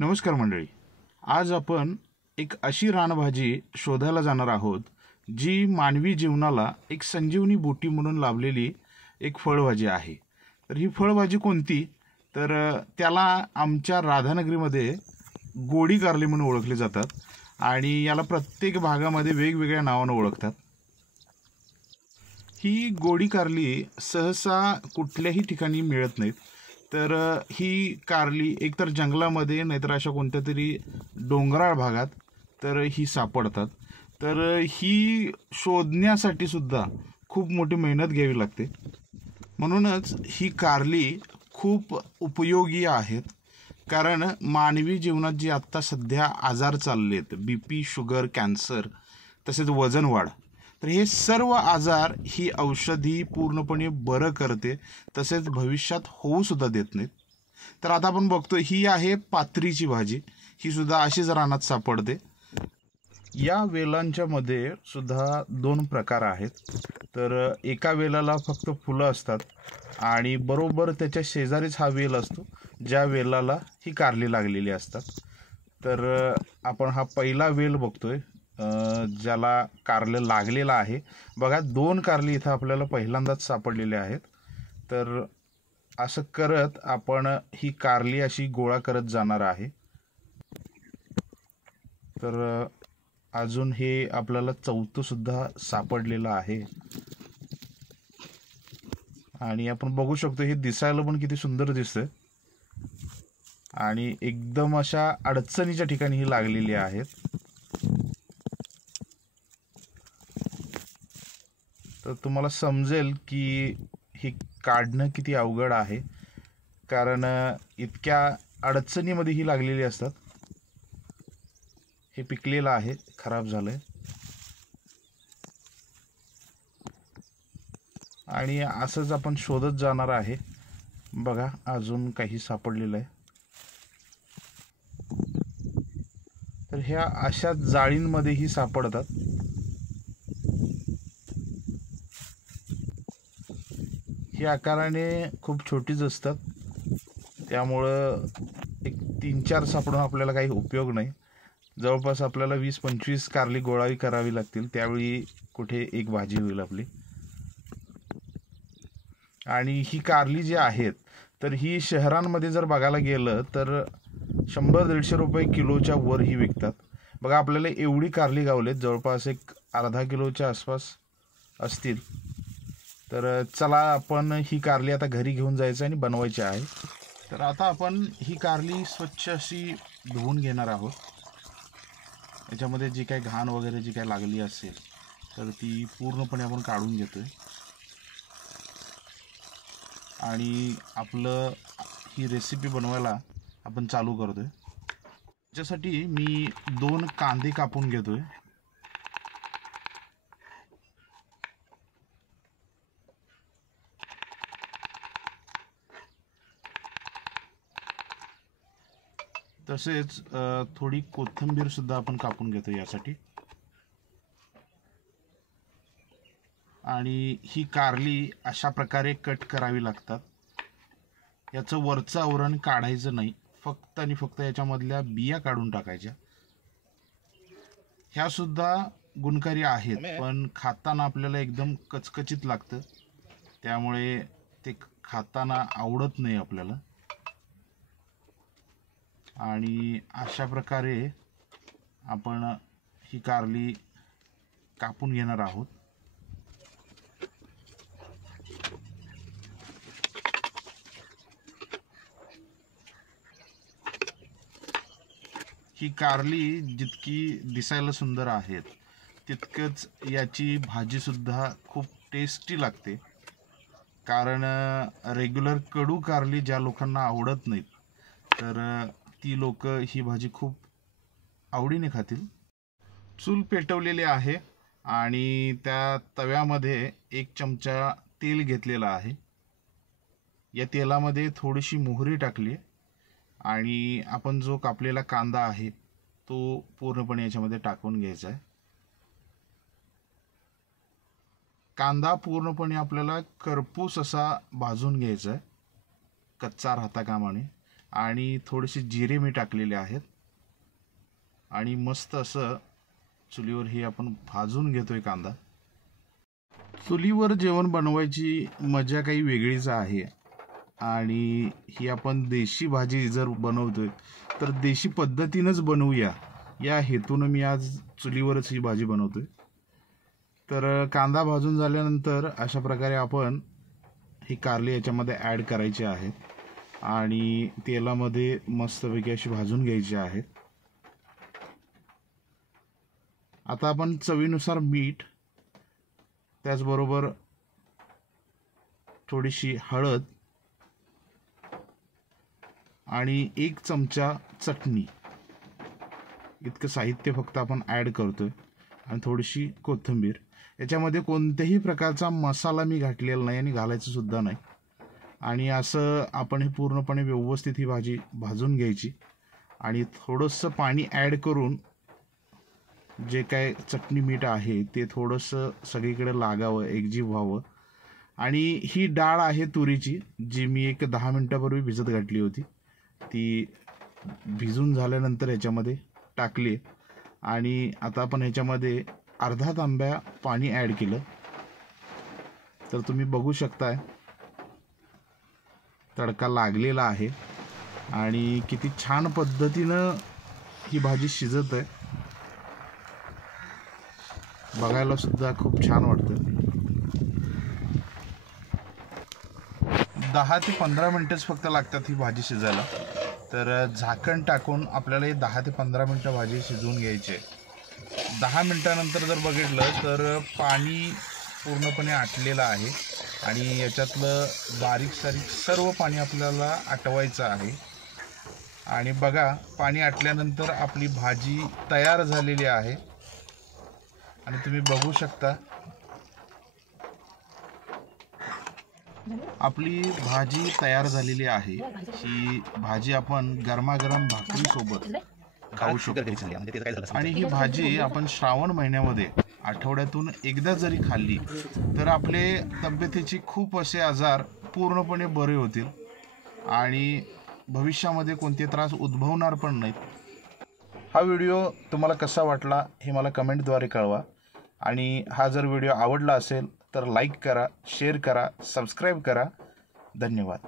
नमस्कार मंडळी. आज आपण एक अशी रानभाजी शोधायला जाणार आहोत जी मानवी जीवनाला एक संजीवनी बूटी म्हणून लाभलेली एक फळभाजी आहे. तर ही फळभाजी कोणती? तर त्याला आमच्या राधानगरीमध्ये गोडी कारली म्हणून ओळखले जातात आणि याला प्रत्येक भागामध्ये वेगवेगळ्या नावाने ओळखतात. ही गोडी कारली सहसा कुठल्याही ठिकाणी मिळत नाहीत. तर ही कारली एकतर जंगलामध्ये नाहीतर अशा कोणत्या तरी डोंगराळ भागात तर ही सापडतात. तर ही शोधण्यासाठी सुद्धा खूप मोठी मेहनत घ्यावी लागते. म्हणूनच ही कारली खूप उपयोगी आहेत. कारण मानवी जीवनात जी आत्ता सध्या आजार चालले आहेत, BP, शुगर, कॅन्सर तसेच वजन वाढ, तर हे सर्व आजार ही औषधी पूर्णपणे बरं करते, तसेच भविष्यात होऊ सुद्धा देत नाहीत. तर आता आपण बघतो ही आहे पात्रीची भाजी. ही सुद्धा अशीच रानात सापडते. या वेलांच्या मध्ये सुद्धा दोन प्रकार आहेत. तर एका वेलाला फक्त फुलं असतात आणि बरोबर त्याच्या शेजारीच हा वेल असतो ज्या वेलाला ही कारली लागलेली असतात. तर आपण हा पहिला वेल बघतोय ज्याला कारलं लागलेलं आहे. बघा, दोन कारली इथं आपल्याला पहिल्यांदाच सापडलेले आहेत. तर असं करत आपण ही कारली अशी गोळा करत जाणार आहे. तर अजून हे आपल्याला चौथं सुद्धा सापडलेलं आहे आणि आपण बघू शकतो हे दिसायला पण किती सुंदर दिसतंय आणि एकदम अशा अडचणीच्या ठिकाणी ही लागलेली आहेत. तर तुम्हाला समजेल की हे काढणं किती अवघड आहे, कारण इतक्या अडचणीमध्ये ही लागलेली असतात. हे पिकलेलं आहे, खराब झालंय आणि असंच आपण शोधत जाणार आहे. बघा, अजून काही सापडलेलं आहे. तर ह्या अशा जाळींमध्येही सापडतात. ही आकाराने खूप छोटीच असतात, त्यामुळं एक 3-4 सापडून आपल्याला काही उपयोग नाही. जवळपास आपल्याला 20-25 कारली गोळाही करावी लागतील, त्यावेळी कुठे एक भाजी होईल आपली. आणि ही कारली जी आहेत तर ही शहरांमध्ये जर बघायला गेलं तर 100-150 रुपये किलोच्या वर ही विकतात. बघा, आपल्याला एवढी कारली गावलेत, जवळपास एक अर्धा किलोच्या आसपास असतील. तर चला आपण ही कारली आता घरी घेऊन जायचं आणि बनवायची आहे. तर आता आपण ही कारली स्वच्छ अशी धुवून घेणार आहोत. याच्यामध्ये जी काही घाण वगैरे जी काही लागली असेल तर ती पूर्णपणे आपण काढून घेतोय आणि आपलं ही रेसिपी बनवायला आपण चालू करतोय. त्याच्यासाठी मी 2 कांदे कापून घेतोय. तसेच थोडी कोथिंबीर सुद्धा आपण कापून घेतो यासाठी. आणि ही कारली अशा प्रकारे कट करावी लागतात. याचं वरचं आवरण काढायचं नाही, फक्त आणि फक्त याच्यामधल्या बिया काढून टाकायच्या. ह्या सुद्धा गुणकारी आहेत, पण खाताना आपल्याला एकदम कचकचित लागतं, त्यामुळे ते खाताना आवडत नाही आपल्याला. आणि अशा प्रकारे आपण ही कारली कापून घेणार आहोत. ही कारली जितकी दिसायला सुंदर आहेत तितकंच याची भाजी सुद्धा खूप टेस्टी लागते. कारण रेग्युलर कडू कारली ज्या लोकांना आवडत नाहीत तर ती लोक ही भाजी खूप आवडीने खातील. चूल पेटवलेली आहे आणि त्या तव्यामध्ये 1 चमचा तेल घेतलेला आहे. या तेलामध्ये थोडीशी मोहरी टाकली आणि आपण जो कापलेला कांदा आहे तो पूर्णपणे याच्यामध्ये टाकून घ्यायचा आहे. कांदा पूर्णपणे आपल्याला करपूस असा भाजून घ्यायचा आहे, कच्चा राहता कामा नये. आणि थोडेसे जिरे मी टाकलेले आहेत आणि मस्त असं चुलीवर हे आपण भाजून घेतोय कांदा। चुलीवर जेवण बनवायची मजा काही वेगळीच आहे आणि ही आपण देशी भाजी जर बनवतोय तर देशी पद्धतीनेच बनवूया या हेतून मी आज चुलीवरच ही भाजी बनवतोय। तर कांदा भाजून झाल्यानंतर अशा प्रकारे आपण ही कारली याच्यामध्ये ॲड करायची आहेत आणि तेलामध्ये मस्तपैकी अशी भाजून घ्यायची आहेत। आता आपण चवीनुसार मीठ, त्याचबरोबर थोडीशी हळद आणि 1 चमचा चटणी इतकं साहित्य फक्त आपण ॲड करतोय आणि थोडीशी कोथिंबीर। याच्यामध्ये कोणत्याही प्रकारचा मसाला मी घातलेला नाही आणि घालायचं सुद्धा नाही आणि असं आपण हे पूर्णपणे व्यवस्थित ही भाजी भाजून घ्यायची आणि थोडंसं पाणी ॲड करून जे काय चटणी मीठ आहे ते थोडंसं सगळीकडे लागावं, एकजीव व्हावं। आणि ही डाळ आहे तुरीची, जी मी एक 10 मिनिटापूर्वी भिजत घातली होती, ती भिजून झाल्यानंतर याच्यामध्ये टाकली आणि आता आपण ह्याच्यामध्ये अर्धा तांब्या पाणी ॲड केलं। तर तुम्ही बघू शकताय तडका लागलेला आहे आणि किती छान पद्धतीनं ही भाजी शिजत आहे, बघायला सुद्धा खूप छान वाटतं। 10 ते 15 मिनिटच फक्त लागतात ही भाजी शिजायला। तर झाकण टाकून आपल्याला हे 10 ते 15 मिनिटं भाजी शिजवून घ्यायची आहे। 10 मिनिटानंतर जर बघितलं तर पाणी पूर्णपणे आटलेलं आहे आणि याच्यातलं बारीक सारीक सर्व पाणी आपल्याला आटवायचं आहे। आणि बघा, पाणी आटल्यानंतर आपली भाजी तयार झालेली आहे आणि तुम्ही बघू शकता आपली भाजी तयार झालेली आहे। ही भाजी आपण गरमागरम भाकरीसोबत खाऊ शकतो आणि ही भाजी आपण श्रावण महिन्यामध्ये आठवड्यातून एकदा जरी खाल्ली तर आपले तब्येतीचे खूप असे आजार पूर्णपणे बरे होतील आणि भविष्यामध्ये कोणते त्रास उद्भवणार पण नाहीत। हा व्हिडिओ तुम्हाला कसा वाटला हे मला कमेंटद्वारे कळवा आणि हा जर व्हिडिओ आवडला असेल तर लाईक करा, शेअर करा, सबस्क्राईब करा। धन्यवाद।